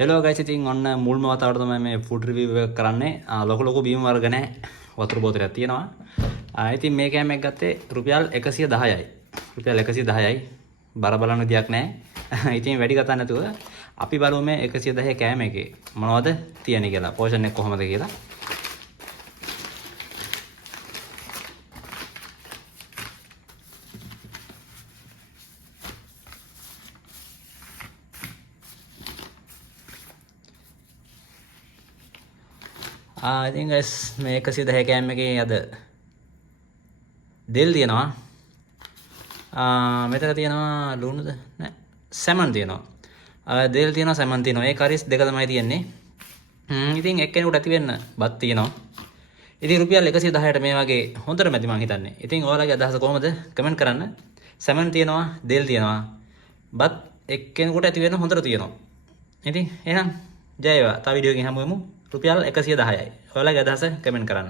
Hello guys ඉතින් ඔන්න මුල්ම වතාවට තමයි මේ ෆුඩ් රිවිව් එක කරන්නේ. ලොකු බීම වර්ග නැහැ. වතුර බෝතලයක් තියෙනවා. ඉතින් මේ කෑම එක ගත්තේ රුපියල් 110යි. රුපියල් 110යි. බර බලන විදියක් නැහැ. ඉතින් වැඩි කතා නැතුව අපි බලමු මේ 110 කෑම එකේ මොනවද තියෙන්නේ කියලා. පෝෂන් එක කොහොමද කියලා. ඉතින් guys මේ 110 කෑම එකේ අද දෙල් තියෙනවා. මෙතන තියෙනවා ලුණුද නෑ සැමන් තියෙනවා. දෙල් තියෙනවා සැමන් තියෙනවා. ඒ කරිස් දෙක තමයි තියෙන්නේ. ඉතින් එක්කෙනෙකුට ඇති වෙන්න බත් තියෙනවා. ඉතින් රුපියල් 110ට මේ වගේ හොඳට මැදි මං හිතන්නේ. ඉතින් ඔයාලගේ අදහස කොහොමද කමෙන්ට් කරන්න. සැමන් තියෙනවා, දෙල් තියෙනවා. බත් එක්කෙනෙකුට ඇති වෙන්න හොඳට තියෙනවා. ඉතින් එහෙනම් ජය වේවා. තව වීඩියෝ එකකින් හමු වෙමු. රුපියල් 110යි. ඔයාලගේ අදහස කමෙන්ට් කරන්න.